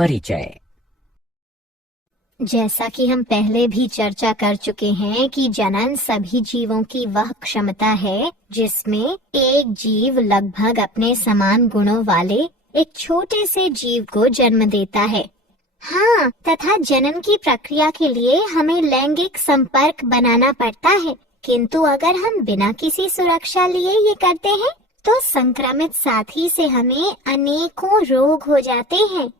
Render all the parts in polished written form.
परिचय। जैसा कि हम पहले भी चर्चा कर चुके हैं कि जनन सभी जीवों की वह क्षमता है जिसमें एक जीव लगभग अपने समान गुणों वाले एक छोटे से जीव को जन्म देता है। हाँ, तथा जनन की प्रक्रिया के लिए हमें लैंगिक संपर्क बनाना पड़ता है, किंतु अगर हम बिना किसी सुरक्षा लिए ये करते हैं तो संक्रमित साथी से हमें अनेकों रोग हो जाते हैं।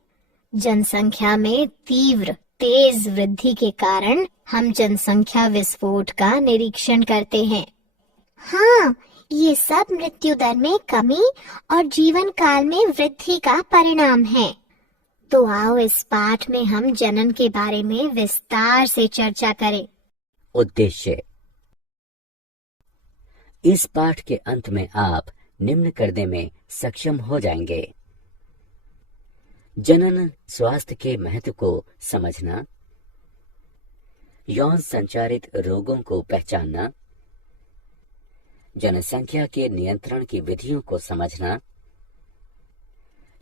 जनसंख्या में तीव्र तेज वृद्धि के कारण हम जनसंख्या विस्फोट का निरीक्षण करते हैं। हाँ, ये सब मृत्यु दर में कमी और जीवन काल में वृद्धि का परिणाम है। तो आओ इस पाठ में हम जनन के बारे में विस्तार से चर्चा करें। उद्देश्य। इस पाठ के अंत में आप निम्न करने में सक्षम हो जाएंगे: जनन स्वास्थ्य के महत्व को समझना, यौन संचारित रोगों को पहचानना, जनसंख्या के नियंत्रण की विधियों को समझना,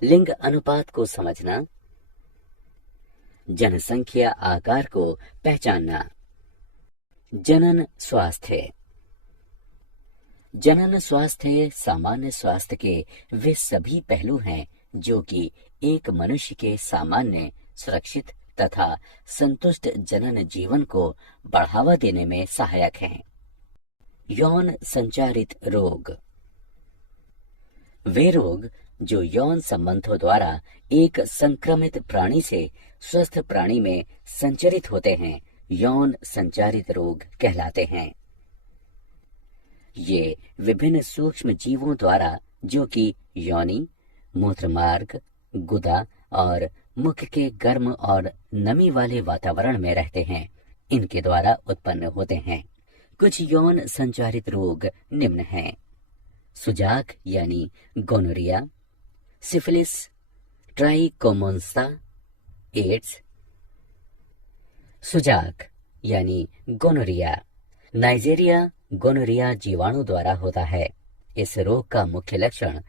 लिंग अनुपात को समझना, जनसंख्या आकार को पहचानना। जनन स्वास्थ्य। जनन स्वास्थ्य सामान्य स्वास्थ्य के वे सभी पहलू हैं जो कि एक मनुष्य के सामान्य, सुरक्षित तथा संतुष्ट जनन जीवन को बढ़ावा देने में सहायक हैं। यौन संचारित रोग। वे रोग जो यौन संबंधों द्वारा एक संक्रमित प्राणी से स्वस्थ प्राणी में संचरित होते हैं, यौन संचारित रोग कहलाते हैं। ये विभिन्न सूक्ष्म जीवों द्वारा जो कि योनि, मूत्रमार्ग, गुदा और मुख के गर्म और नमी वाले वातावरण में रहते हैं, इनके द्वारा उत्पन्न होते हैं। कुछ यौन संचारित रोग निम्न हैं: सुजाक यानी गोनोरिया, सिफिलिस, ट्राइकोमोन्सा, एड्स। सुजाक यानी गोनोरिया नाइजीरिया गोनोरिया जीवाणु द्वारा होता है। इस रोग का मुख्य लक्षण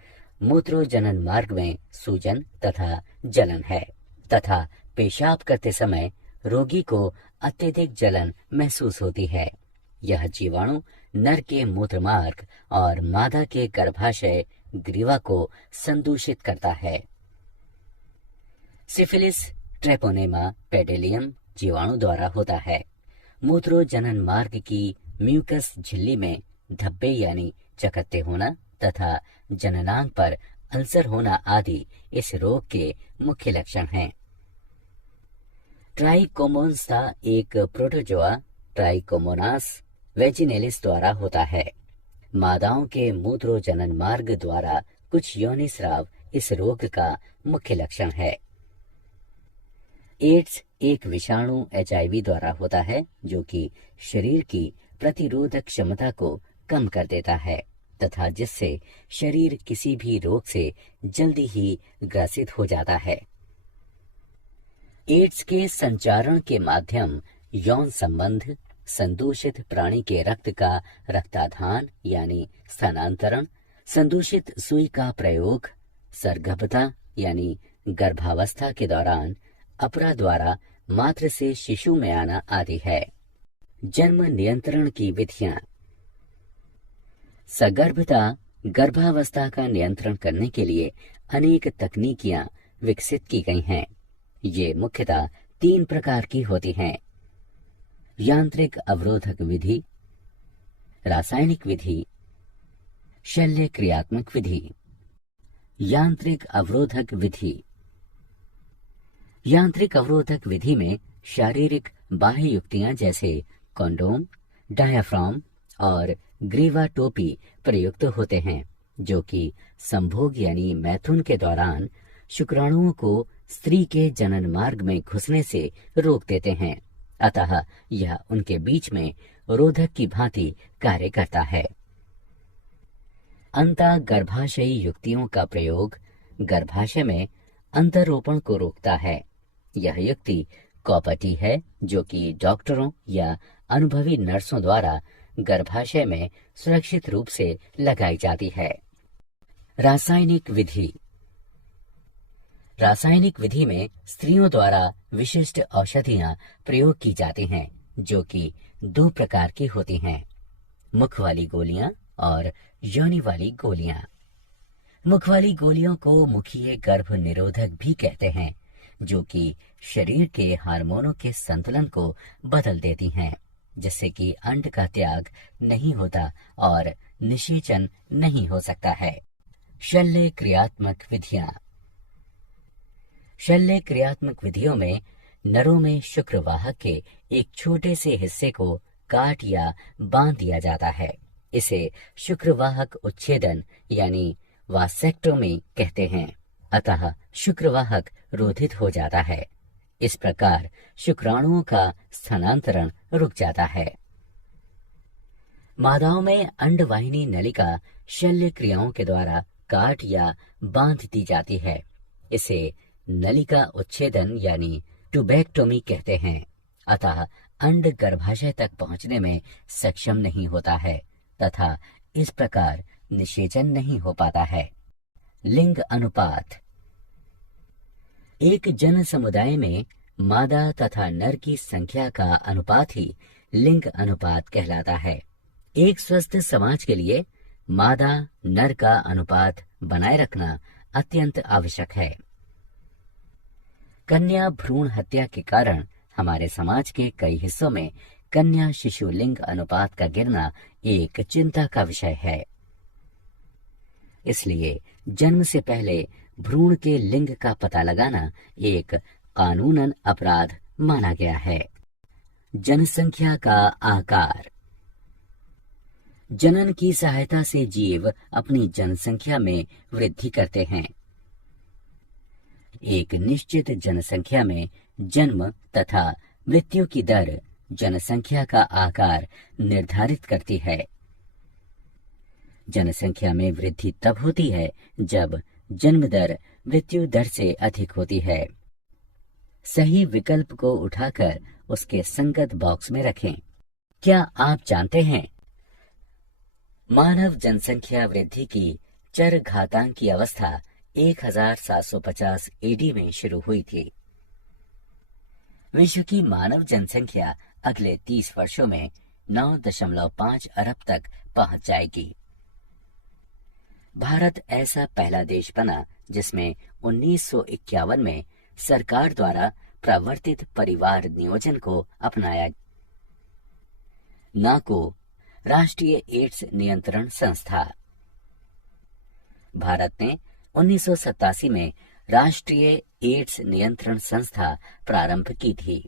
मूत्रोजनन मार्ग में सूजन तथा जलन है तथा पेशाब करते समय रोगी को अत्यधिक जलन महसूस होती है। यह जीवाणु नर के मूत्रमार्ग और मादा के गर्भाशय ग्रीवा को संदूषित करता है। सिफिलिस ट्रेपोनेमा पेडिलियम जीवाणु द्वारा होता है। मूत्रोजनन मार्ग की म्यूकस झिल्ली में धब्बे यानी चकत्ते होना तथा जननांग पर अल्सर होना आदि इस रोग के मुख्य लक्षण हैं। ट्राइकोमोन्सा एक प्रोटोजोआ ट्राइकोमोनास वेजिनेलिस द्वारा होता है। मादाओं के मूत्रोजनन मार्ग द्वारा कुछ योनिस्राव इस रोग का मुख्य लक्षण है। एड्स एक विषाणु HIV द्वारा होता है जो कि शरीर की प्रतिरोधक क्षमता को कम कर देता है तथा जिससे शरीर किसी भी रोग से जल्दी ही ग्रसित हो जाता है। एड्स के संचारण के माध्यम यौन संबंध, संदूषित प्राणी के रक्त का रक्ताधान यानी स्थानांतरण, संदूषित सुई का प्रयोग, सरगर्भता यानी गर्भावस्था के दौरान अपरा द्वारा मात्र से शिशु में आना आदि है। जन्म नियंत्रण की विधियां। सगर्भता गर्भावस्था का नियंत्रण करने के लिए अनेक तकनीकियां विकसित की गई हैं। ये मुख्यतः 3 प्रकार की होती हैं: यांत्रिक अवरोधक विधि, रासायनिक विधि, शल्य क्रियात्मक विधि। यांत्रिक अवरोधक विधि। यांत्रिक अवरोधक विधि में शारीरिक बाह्य युक्तियां जैसे कंडोम, डायाफ्राम और ग्रीवा टोपी प्रयुक्त होते हैं जो कि संभोग यानी मैथुन के दौरान शुक्राणुओं को स्त्री के जनन मार्ग में घुसने से रोक देते हैं, अतः यह उनके बीच में रोधक की भांति कार्य करता है। अंतःगर्भाशयी युक्तियों का प्रयोग गर्भाशय में अंतरोपण को रोकता है। यह युक्ति कॉपटी है जो कि डॉक्टरों या अनुभवी नर्सों द्वारा गर्भाशय में सुरक्षित रूप से लगाई जाती है। रासायनिक विधि। रासायनिक विधि में स्त्रियों द्वारा विशिष्ट औषधियां प्रयोग की जाती हैं, जो कि 2 प्रकार की होती हैं, मुख वाली गोलियां और योनि वाली गोलियां। मुख वाली गोलियों को मुखीय गर्भ निरोधक भी कहते हैं, जो कि शरीर के हार्मोनों के संतुलन को बदल देती हैं, जिससे कि अंड का त्याग नहीं होता और निषेचन नहीं हो सकता है। शल्य क्रियात्मक विधियां। शल्य क्रियात्मक विधियों में नरों में शुक्रवाहक के एक छोटे से हिस्से को काट या बांध दिया जाता है। इसे शुक्रवाहक उच्छेदन यानी वासेक्टोमी कहते हैं। अतः शुक्रवाहक रोधित हो जाता है। इस प्रकार शुक्राणुओं का स्थानांतरण रुक जाता है। मादाओं में अंडवाहिनी नलिका शल्य क्रियाओं के द्वारा काट या बांध दी जाती है। इसे नलिका उच्छेदन यानी ट्यूबेक्टोमी कहते हैं। अतः अंड गर्भाशय तक पहुंचने में सक्षम नहीं होता है तथा इस प्रकार निषेचन नहीं हो पाता है। लिंग अनुपात। एक जन समुदाय में मादा तथा नर की संख्या का अनुपात ही लिंग अनुपात कहलाता है। एक स्वस्थ समाज के लिए मादा नर का अनुपात बनाए रखना अत्यंत आवश्यक है। कन्या भ्रूण हत्या के कारण हमारे समाज के कई हिस्सों में कन्या शिशु लिंग अनुपात का गिरना एक चिंता का विषय है। इसलिए जन्म से पहले भ्रूण के लिंग का पता लगाना एक कानूनन अपराध माना गया है। जनसंख्या का आकार। जनन की सहायता से जीव अपनी जनसंख्या में वृद्धि करते हैं। एक निश्चित जनसंख्या में जन्म तथा मृत्यु की दर जनसंख्या का आकार निर्धारित करती है। जनसंख्या में वृद्धि तब होती है जब जन्म दर मृत्यु दर से अधिक होती है। सही विकल्प को उठाकर उसके संगत बॉक्स में रखें। क्या आप जानते हैं मानव जनसंख्या वृद्धि की चरघातांकी अवस्था 1750 एडी में शुरू हुई थी। विश्व की मानव जनसंख्या अगले 30 वर्षों में 9.5 अरब तक पहुंच जाएगी। भारत ऐसा पहला देश बना जिसमें 1951 में सरकार द्वारा प्रवर्तित परिवार नियोजन को अपनाया, न को राष्ट्रीय एड्स नियंत्रण संस्था। भारत ने 1987 में राष्ट्रीय एड्स नियंत्रण संस्था प्रारंभ की थी।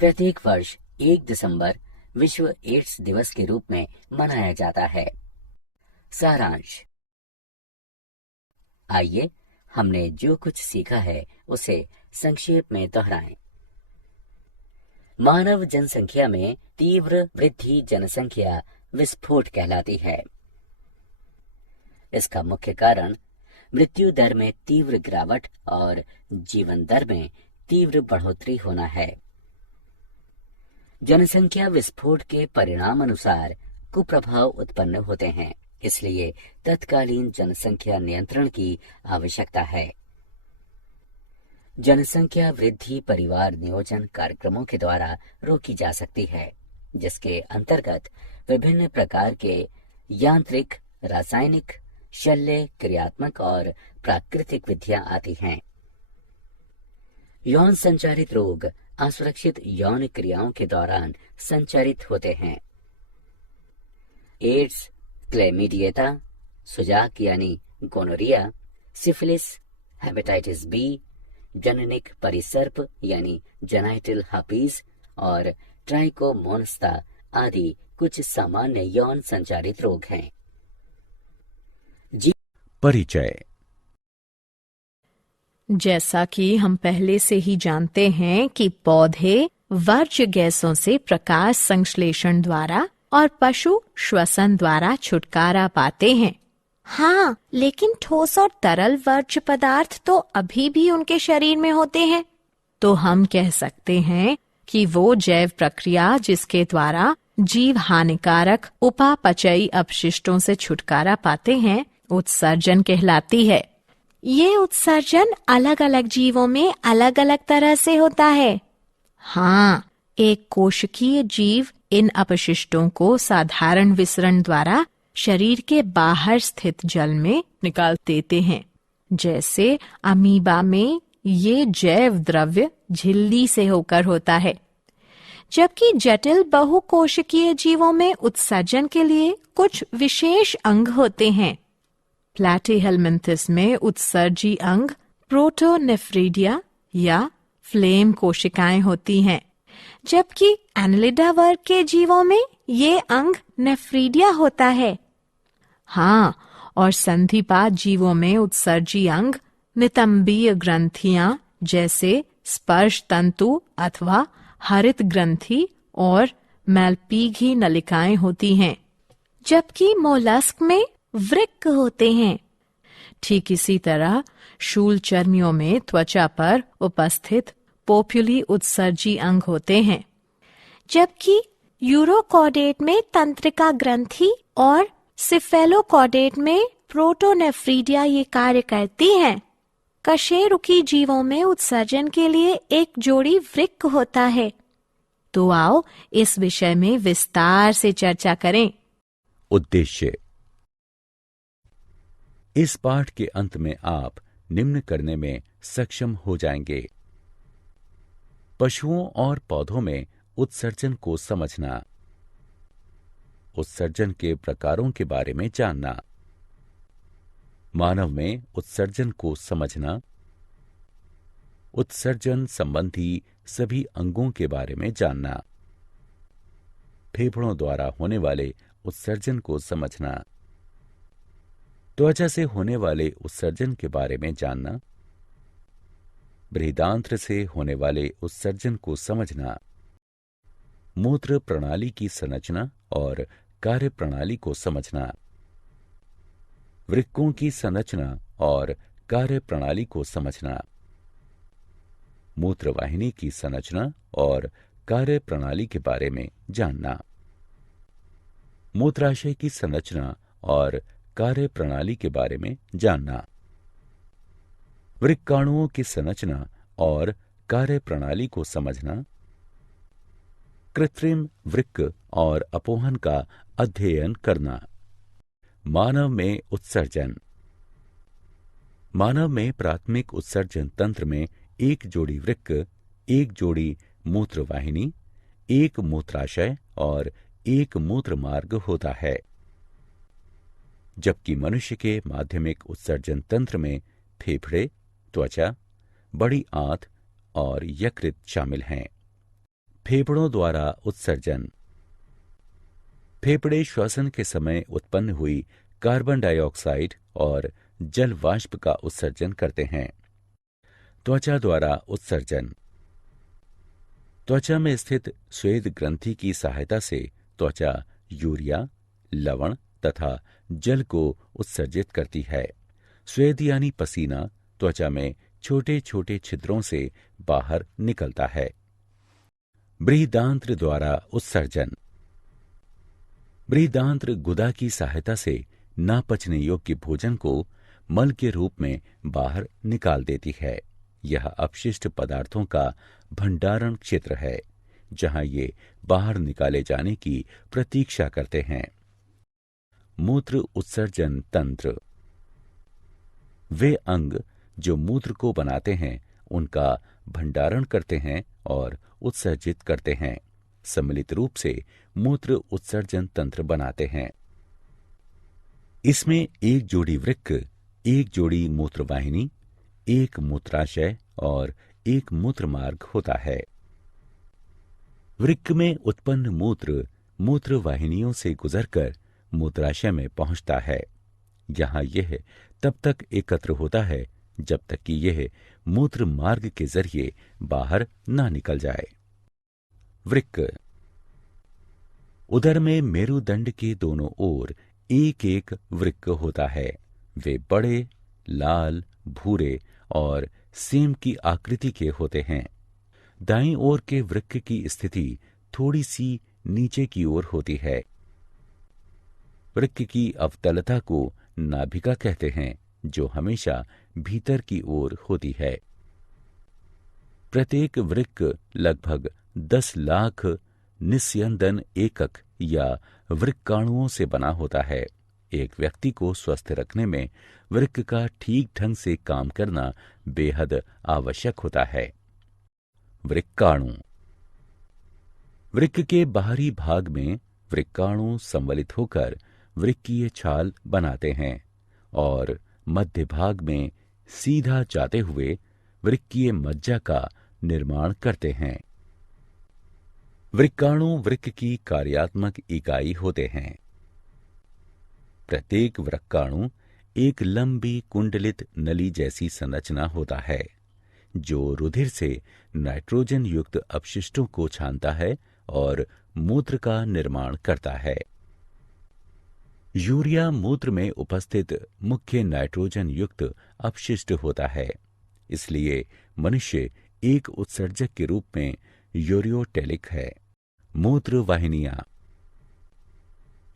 प्रत्येक वर्ष 1 दिसंबर विश्व एड्स दिवस के रूप में मनाया जाता है। सारांश। आइए हमने जो कुछ सीखा है उसे संक्षेप में दोहराएं। मानव जनसंख्या में तीव्र वृद्धि जनसंख्या विस्फोट कहलाती है। इसका मुख्य कारण मृत्यु दर में तीव्र गिरावट और जीवन दर में तीव्र बढ़ोतरी होना है। जनसंख्या विस्फोट के परिणाम अनुसार कुप्रभाव उत्पन्न होते हैं, इसलिए तत्कालीन जनसंख्या नियंत्रण की आवश्यकता है। जनसंख्या वृद्धि परिवार नियोजन कार्यक्रमों के द्वारा रोकी जा सकती है, जिसके अंतर्गत विभिन्न प्रकार के यांत्रिक, रासायनिक, शल्य क्रियात्मक और प्राकृतिक विधियां आती हैं। यौन संचारित रोग असुरक्षित यौन क्रियाओं के दौरान संचारित होते हैं। एड्स, क्लैमिडिया, सुजाक यानी गोनोरिया, सिफिलिस, हेपेटाइटिस बी, जननिक परिसर्प यानी जेनाइटल हर्पीज और ट्राइकोमोनास्ता आदि कुछ सामान्य यौन संचारित रोग हैं। परिचय। जैसा कि हम पहले से ही जानते हैं कि पौधे वर्ज्य गैसों से प्रकाश संश्लेषण द्वारा और पशु श्वसन द्वारा छुटकारा पाते हैं। हाँ, लेकिन ठोस और तरल वर्ज्य पदार्थ तो अभी भी उनके शरीर में होते हैं। तो हम कह सकते हैं कि वो जैव प्रक्रिया जिसके द्वारा जीव हानिकारक उपापचयी अपशिष्टों से छुटकारा पाते हैं उत्सर्जन कहलाती है। ये उत्सर्जन अलग अलग जीवों में अलग अलग तरह से होता है। हाँ, एक कोशिकीय जीव इन अपशिष्टों को साधारण विसरण द्वारा शरीर के बाहर स्थित जल में निकाल देते हैं। जैसे अमीबा में ये जैव द्रव्य झिल्ली से होकर होता है, जबकि जटिल बहुकोशिकीय जीवों में उत्सर्जन के लिए कुछ विशेष अंग होते हैं। प्लैटीहेलमिन्थस में उत्सर्जी अंग प्रोटोनेफ्रिडिया या फ्लेम कोशिकाएं होती हैं, जबकि एनालिडा वर्ग के जीवों में ये अंग नेफ्रीडिया होता है। हाँ, और संधिपात जीवों में उत्सर्जी अंग नितंबीय ग्रंथियां जैसे स्पर्श तंतु अथवा हरित ग्रंथि और मैल्पीघी नलिकाएं होती हैं, जबकि मोलस्क में वृक्क होते हैं। ठीक इसी तरह शूल चर्मियों में त्वचा पर उपस्थित पोप्युली उत्सर्जी अंग होते हैं, जबकि यूरोकॉडेट में तंत्रिका ग्रंथि और सिफेलोकॉडेट में प्रोटोनेफ्रीडिया ये कार्य करती हैं। कशेरुकी जीवों में उत्सर्जन के लिए एक जोड़ी वृक्क होता है। तो आओ इस विषय में विस्तार से चर्चा करें। उद्देश्य। इस पाठ के अंत में आप निम्न करने में सक्षम हो जाएंगे: पशुओं और पौधों में उत्सर्जन को समझना, उत्सर्जन के प्रकारों के बारे में जानना, मानव में उत्सर्जन को समझना, उत्सर्जन संबंधी सभी अंगों के बारे में जानना, फेफड़ों द्वारा होने वाले उत्सर्जन को समझना, त्वचा से होने वाले उत्सर्जन के बारे में जानना, बृहदांत्र से होने वाले उत्सर्जन को समझना, मूत्र प्रणाली की संरचना और कार्य प्रणाली को समझना, वृक्कों की संरचना और कार्य प्रणाली को समझना, मूत्रवाहिनी की संरचना और कार्य प्रणाली के बारे में जानना, मूत्राशय की संरचना और कार्य प्रणाली के बारे में जानना, वृक्काणुओं की संरचना और कार्य प्रणाली को समझना, कृत्रिम वृक्क और अपोहन का अध्ययन करना। मानव में उत्सर्जन। मानव में प्राथमिक उत्सर्जन तंत्र में एक जोड़ी वृक्क, एक जोड़ी मूत्रवाहिनी, एक मूत्राशय और एक मूत्र मार्ग होता है, जबकि मनुष्य के माध्यमिक उत्सर्जन तंत्र में फेफड़े, त्वचा, बड़ी आंत और यकृत शामिल हैं। फेफड़ों द्वारा उत्सर्जन। फेफड़े श्वसन के समय उत्पन्न हुई कार्बन डाइऑक्साइड और जल वाष्प का उत्सर्जन करते हैं। त्वचा द्वारा उत्सर्जन। त्वचा में स्थित स्वेद ग्रंथि की सहायता से त्वचा यूरिया, लवण तथा जल को उत्सर्जित करती है। स्वेद यानी पसीना त्वचा में छोटे छोटे छिद्रों से बाहर निकलता है। बृहदांत्र द्वारा उत्सर्जन। बृहदांत्र गुदा की सहायता से ना पचने योग्य भोजन को मल के रूप में बाहर निकाल देती है। यह अपशिष्ट पदार्थों का भंडारण क्षेत्र है, जहां ये बाहर निकाले जाने की प्रतीक्षा करते हैं। मूत्र उत्सर्जन तंत्र। वे अंग जो मूत्र को बनाते हैं, उनका भंडारण करते हैं और उत्सर्जित करते हैं। सम्मिलित रूप से मूत्र उत्सर्जन तंत्र बनाते हैं। इसमें एक जोड़ी वृक्क, एक जोड़ी मूत्रवाहिनी, एक मूत्राशय और एक मूत्र मार्ग होता है। वृक्क में उत्पन्न मूत्र मूत्रवाहिनियों से गुजरकर मूत्राशय में पहुंचता है। यहां यह तब तक एकत्र होता है जब तक कि यह मूत्र मार्ग के जरिए बाहर ना निकल जाए। वृक्क। उदर में मेरुदंड के दोनों ओर एक एक वृक्क होता है। वे बड़े, लाल, भूरे और सेम की आकृति के होते हैं। दाईं ओर के वृक्क की स्थिति थोड़ी सी नीचे की ओर होती है। वृक्क की अवतलता को नाभिका कहते हैं, जो हमेशा भीतर की ओर होती है। प्रत्येक वृक्क लगभग 10 लाख निस्यंदन एकक या वृक्काणुओं से बना होता है। एक व्यक्ति को स्वस्थ रखने में वृक्क का ठीक ढंग से काम करना बेहद आवश्यक होता है। वृक्काणु। वृक्क के बाहरी भाग में वृक्काणु संवलित होकर वृक्कीय छाल बनाते हैं और मध्य भाग में सीधा जाते हुए वृक्कीय मज्जा का निर्माण करते हैं। वृक्काणु वृक्क की कार्यात्मक इकाई होते हैं। प्रत्येक वृक्काणु एक लंबी कुंडलित नली जैसी संरचना होता है जो रुधिर से नाइट्रोजन युक्त अपशिष्टों को छानता है और मूत्र का निर्माण करता है। यूरिया मूत्र में उपस्थित मुख्य नाइट्रोजन युक्त अपशिष्ट होता है, इसलिए मनुष्य एक उत्सर्जक के रूप में यूरियोटेलिक है। मूत्र वाहिनियां।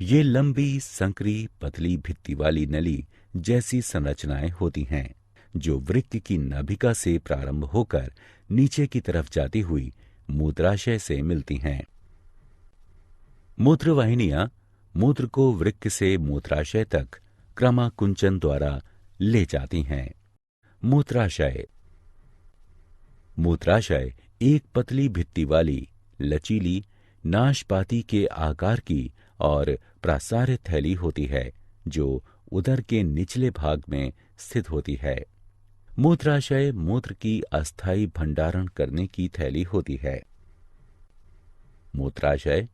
ये लंबी संकरी पतली भित्ति वाली नली जैसी संरचनाएं होती हैं जो वृक्क की नाभिका से प्रारंभ होकर नीचे की तरफ जाती हुई मूत्राशय से मिलती हैं। मूत्र वाहिनियां मूत्र को वृक्क से मूत्राशय तक क्रमाकुंचन द्वारा ले जाती हैं। मूत्राशय। मूत्राशय एक पतली भित्ति वाली लचीली नाशपाती के आकार की और प्रासार्य थैली होती है जो उदर के निचले भाग में स्थित होती है। मूत्राशय मूत्र की अस्थायी भंडारण करने की थैली होती है। मूत्राशय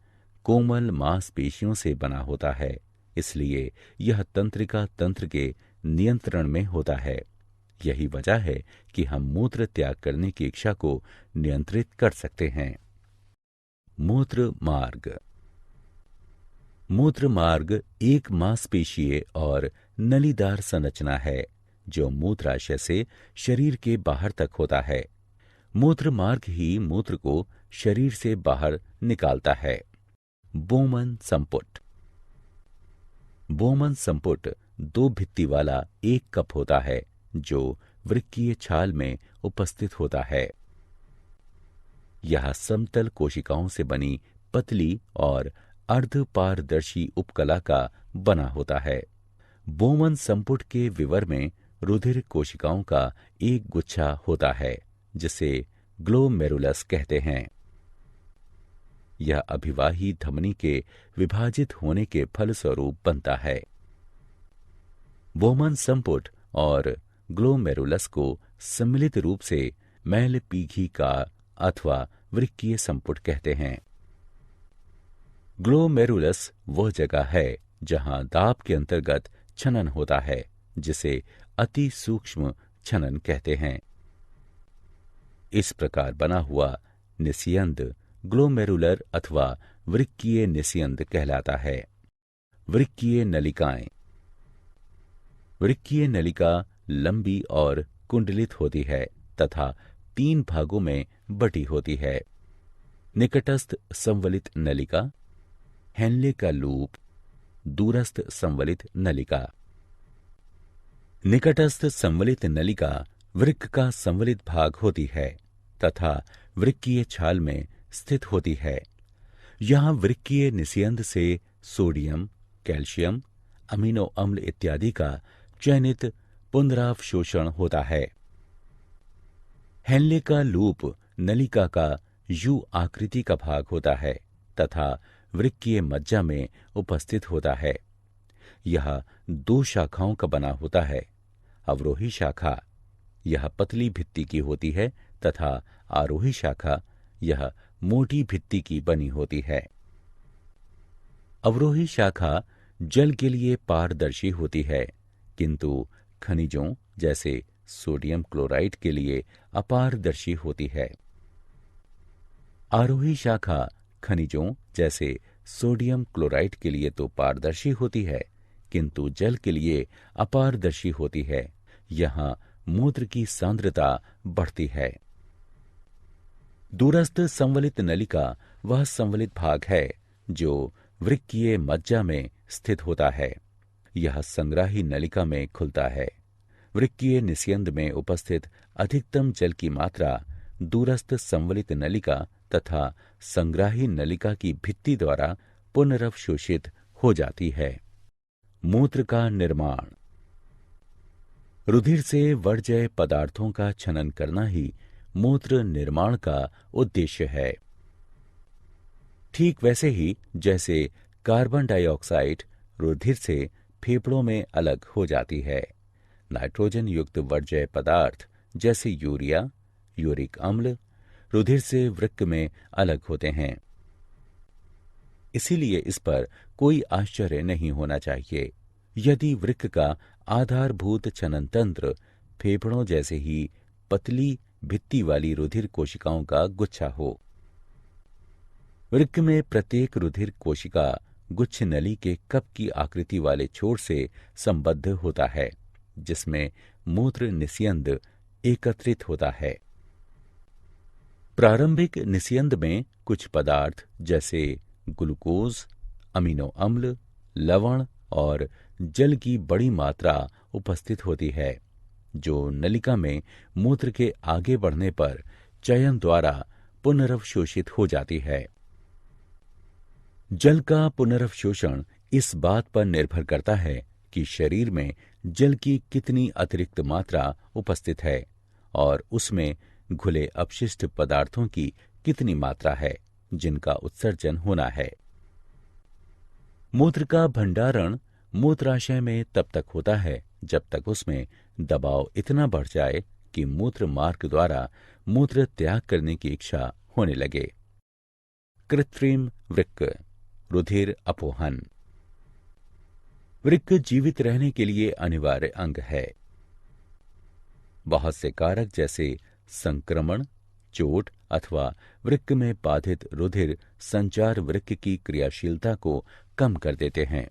कोमल मांसपेशियों से बना होता है, इसलिए यह तंत्रिका तंत्र के नियंत्रण में होता है। यही वजह है कि हम मूत्र त्याग करने की इच्छा को नियंत्रित कर सकते हैं। मूत्र मार्ग। मूत्र मार्ग एक मांसपेशीय और नलीदार संरचना है जो मूत्राशय से शरीर के बाहर तक होता है। मूत्र मार्ग ही मूत्र को शरीर से बाहर निकालता है। बोमन संपुट। बोमन संपुट दो भित्ति वाला एक कप होता है जो वृक्कीय छाल में उपस्थित होता है। यह समतल कोशिकाओं से बनी पतली और अर्धपारदर्शी उपकला का बना होता है। बोमन संपुट के विवर में रुधिर कोशिकाओं का एक गुच्छा होता है जिसे ग्लोमेरुलस कहते हैं। यह अभिवाही धमनी के विभाजित होने के फलस्वरूप बनता है। बोमन संपुट और ग्लोमेरुलस को सम्मिलित रूप से मैलपीघी का अथवा वृक्कीय संपुट कहते हैं। ग्लोमेरुलस वह जगह है जहां दाब के अंतर्गत छनन होता है, जिसे अति सूक्ष्म छनन कहते हैं। इस प्रकार बना हुआ निस्यंद ग्लोमेरुलर अथवा वृक्कीय निस्यंद कहलाता है। वृक्कीय नलिकाएं। वृक्कीय नलिका लंबी और कुंडलित होती है तथा 3 भागों में बटी होती है। निकटस्थ संवलित नलिका, हेनले का लूप, दूरस्थ संवलित नलिका। निकटस्थ संवलित नलिका वृक्क का संवलित भाग होती है तथा वृक्कीय छाल में स्थित होती है। यहाँ वृक्कीय निस्यंद से सोडियम, कैल्शियम, अमीनो अम्ल इत्यादि का चयनित पुनरावशोषण होता है। हेनले का लूप नलिका का यू आकृति का भाग होता है तथा वृक्कीय मज्जा में उपस्थित होता है। यह 2 शाखाओं का बना होता है। अवरोही शाखा यह पतली भित्ति की होती है तथा आरोही शाखा यह मोटी भित्ति की बनी होती है। अवरोही शाखा जल के लिए पारदर्शी होती है, किंतु खनिजों जैसे सोडियम क्लोराइड के लिए अपारदर्शी होती है। आरोही शाखा खनिजों जैसे सोडियम क्लोराइड के लिए तो पारदर्शी होती है, किंतु जल के लिए अपारदर्शी होती है। यहाँ मूत्र की सांद्रता बढ़ती है। दूरस्थ संवलित नलिका वह संवलित भाग है जो वृक्कीय मज्जा में स्थित होता है। यह संग्राही नलिका में खुलता है। वृक्कीय निस्यंद में उपस्थित अधिकतम जल की मात्रा दूरस्थ संवलित नलिका तथा संग्राही नलिका की भित्ति द्वारा पुनरवशोषित हो जाती है। मूत्र का निर्माण। रुधिर से वर्ज्य पदार्थों का छनन करना ही मूत्र निर्माण का उद्देश्य है। ठीक वैसे ही जैसे कार्बन डाइऑक्साइड रुधिर से फेफड़ों में अलग हो जाती है, नाइट्रोजन युक्त वर्ज्य पदार्थ जैसे यूरिया, यूरिक अम्ल रुधिर से वृक्क में अलग होते हैं। इसीलिए इस पर कोई आश्चर्य नहीं होना चाहिए यदि वृक्क का आधारभूत छनन तंत्र फेफड़ों जैसे ही पतली भित्ति वाली रुधिर कोशिकाओं का गुच्छा हो। वृक्क में प्रत्येक रुधिर कोशिका गुच्छ नली के कप की आकृति वाले छोर से संबद्ध होता है, जिसमें मूत्र निस्यंद एकत्रित होता है। प्रारंभिक निस्यंद में कुछ पदार्थ जैसे ग्लूकोज, अमीनो अम्ल, लवण और जल की बड़ी मात्रा उपस्थित होती है, जो नलिका में मूत्र के आगे बढ़ने पर चयन द्वारा पुनरवशोषित हो जाती है। जल का पुनरवशोषण इस बात पर निर्भर करता है कि शरीर में जल की कितनी अतिरिक्त मात्रा उपस्थित है और उसमें घुले अपशिष्ट पदार्थों की कितनी मात्रा है जिनका उत्सर्जन होना है। मूत्र का भंडारण मूत्राशय में तब तक होता है जब तक उसमें दबाव इतना बढ़ जाए कि मूत्र मार्ग द्वारा मूत्र त्याग करने की इच्छा होने लगे। कृत्रिम वृक्क, रुधिर अपोहन। वृक्क जीवित रहने के लिए अनिवार्य अंग है। बहुत से कारक जैसे संक्रमण, चोट अथवा वृक्क में बाधित रुधिर संचार वृक्क की क्रियाशीलता को कम कर देते हैं।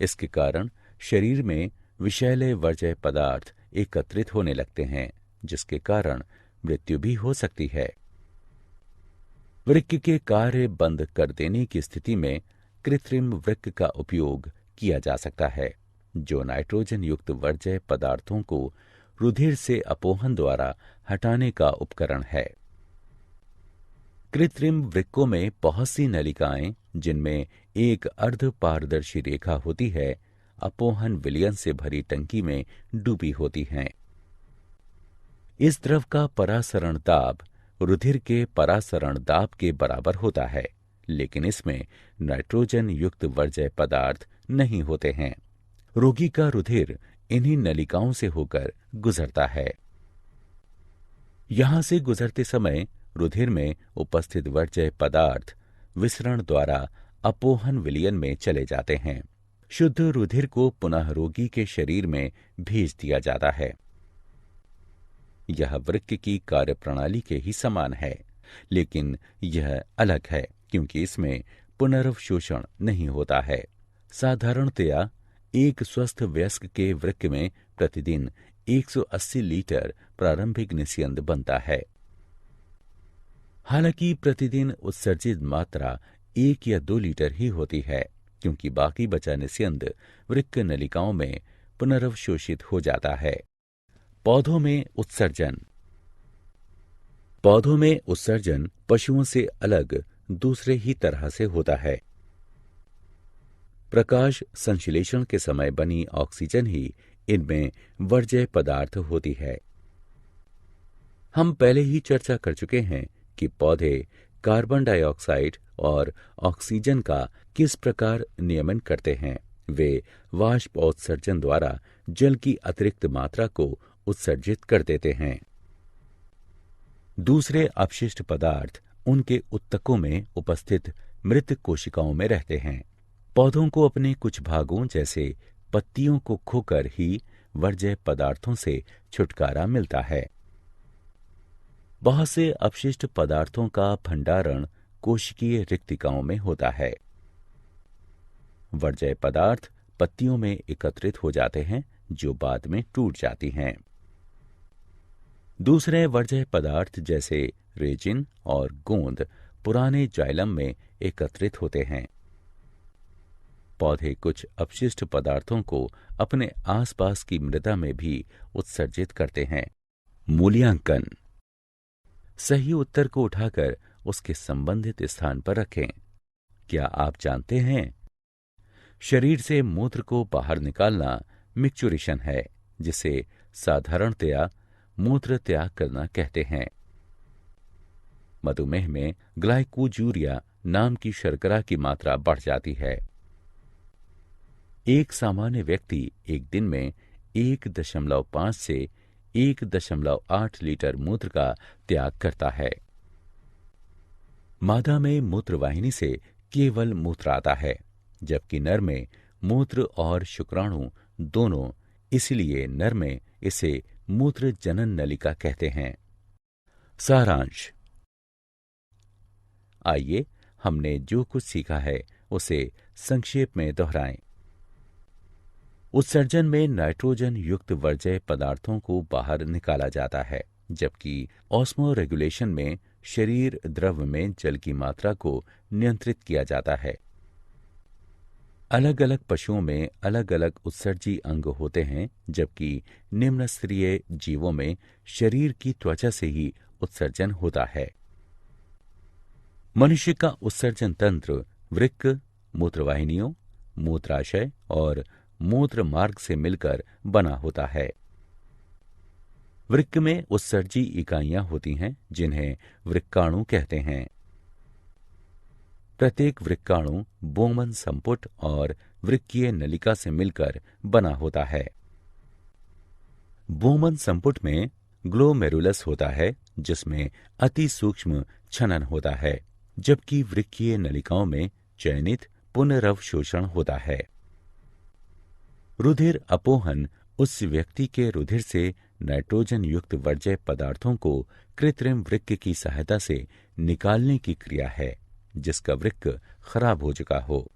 इसके कारण शरीर में विषैले वर्ज्य पदार्थ एकत्रित होने लगते हैं, जिसके कारण मृत्यु भी हो सकती है। वृक्क के कार्य बंद कर देने की स्थिति में कृत्रिम वृक्क का उपयोग किया जा सकता है, जो नाइट्रोजन युक्त वर्ज्य पदार्थों को रुधिर से अपोहन द्वारा हटाने का उपकरण है। कृत्रिम वृक्कों में बहुत सी नलिकाएं जिनमें एक अर्ध पारदर्शी रेखा होती है, अपोहन विलयन से भरी टंकी में डूबी होती हैं। इस द्रव का परासरण दाब रुधिर के परासरण दाब के बराबर होता है, लेकिन इसमें नाइट्रोजन युक्त वर्ज्य पदार्थ नहीं होते हैं। रोगी का रुधिर इन्हीं नलिकाओं से होकर गुजरता है। यहां से गुजरते समय रुधिर में उपस्थित वर्ज्य पदार्थ विसरण द्वारा अपोहन विलयन में चले जाते हैं। शुद्ध रुधिर को पुनः रोगी के शरीर में भेज दिया जाता है। यह वृक्क की कार्यप्रणाली के ही समान है, लेकिन यह अलग है क्योंकि इसमें पुनरवशोषण नहीं होता है। साधारणतया एक स्वस्थ वयस्क के वृक्क में प्रतिदिन 180 लीटर प्रारंभिक निस्यंद बनता है। हालांकि प्रतिदिन उत्सर्जित मात्रा 1 या 2 लीटर ही होती है, क्योंकि बाकी बचा निस्यंद वृक्क नलिकाओं में पुनरवशोषित हो जाता है। पौधों में उत्सर्जन। पौधों में उत्सर्जन पशुओं से अलग दूसरे ही तरह से होता है। प्रकाश संश्लेषण के समय बनी ऑक्सीजन ही इनमें वर्ज्य पदार्थ होती है। हम पहले ही चर्चा कर चुके हैं कि पौधे कार्बन डाइऑक्साइड और ऑक्सीजन का किस प्रकार नियमन करते हैं। वे वाष्पोत्सर्जन द्वारा जल की अतिरिक्त मात्रा को उत्सर्जित कर देते हैं। दूसरे अपशिष्ट पदार्थ उनके उत्तकों में उपस्थित मृत कोशिकाओं में रहते हैं। पौधों को अपने कुछ भागों जैसे पत्तियों को खोकर ही वर्ज्य पदार्थों से छुटकारा मिलता है। बहुत से अपशिष्ट पदार्थों का भंडारण कोशिकीय रिक्तिकाओं में होता है। वर्ज्य पदार्थ पत्तियों में एकत्रित हो जाते हैं, जो बाद में टूट जाती हैं। दूसरे वर्ज्य पदार्थ जैसे रेजिन और गोंद पुराने जाइलम में एकत्रित होते हैं। पौधे कुछ अपशिष्ट पदार्थों को अपने आसपास की मृदा में भी उत्सर्जित करते हैं। मूल्यांकन। सही उत्तर को उठाकर उसके संबंधित स्थान पर रखें। क्या आप जानते हैं, शरीर से मूत्र को बाहर निकालना मिक्चुरेशन है, जिसे साधारणतया मूत्र त्याग करना कहते हैं। मधुमेह में ग्लाइकोजूरिया नाम की शर्करा की मात्रा बढ़ जाती है। एक सामान्य व्यक्ति एक दिन में 1.5 से 1.8 लीटर मूत्र का त्याग करता है। मादा में मूत्रवाहिनी से केवल मूत्र आता है, जबकि नर में मूत्र और शुक्राणु दोनों, इसलिए नर में इसे मूत्र जनन नलिका कहते हैं। सारांश। आइए हमने जो कुछ सीखा है उसे संक्षेप में दोहराएं। उत्सर्जन में नाइट्रोजन युक्त वर्ज्य पदार्थों को बाहर निकाला जाता है, जबकि ऑस्मोरेगुलेशन में शरीर द्रव में जल की मात्रा को नियंत्रित किया जाता है। अलग अलग पशुओं में अलग अलग उत्सर्जी अंग होते हैं, जबकि निम्न स्तरीय जीवों में शरीर की त्वचा से ही उत्सर्जन होता है। मनुष्य का उत्सर्जन तंत्र वृक्क, मूत्रवाहिनियों, मूत्राशय और मूत्र मार्ग से मिलकर बना होता है। वृक्क में उत्सर्जी इकाइयां होती हैं, जिन्हें वृक्काणु कहते हैं। प्रत्येक वृक्काणु बोमन संपुट और वृक्कीय नलिका से मिलकर बना होता है। बोमन संपुट में ग्लोमेरुलस होता है, जिसमें अति सूक्ष्म छनन होता है, जबकि वृक्कीय नलिकाओं में चयनित पुनरवशोषण होता है। रुधिर अपोहन उस व्यक्ति के रुधिर से नाइट्रोजन युक्त वर्ज्य पदार्थों को कृत्रिम वृक्क की सहायता से निकालने की क्रिया है, जिसका वृक्क खराब हो चुका हो।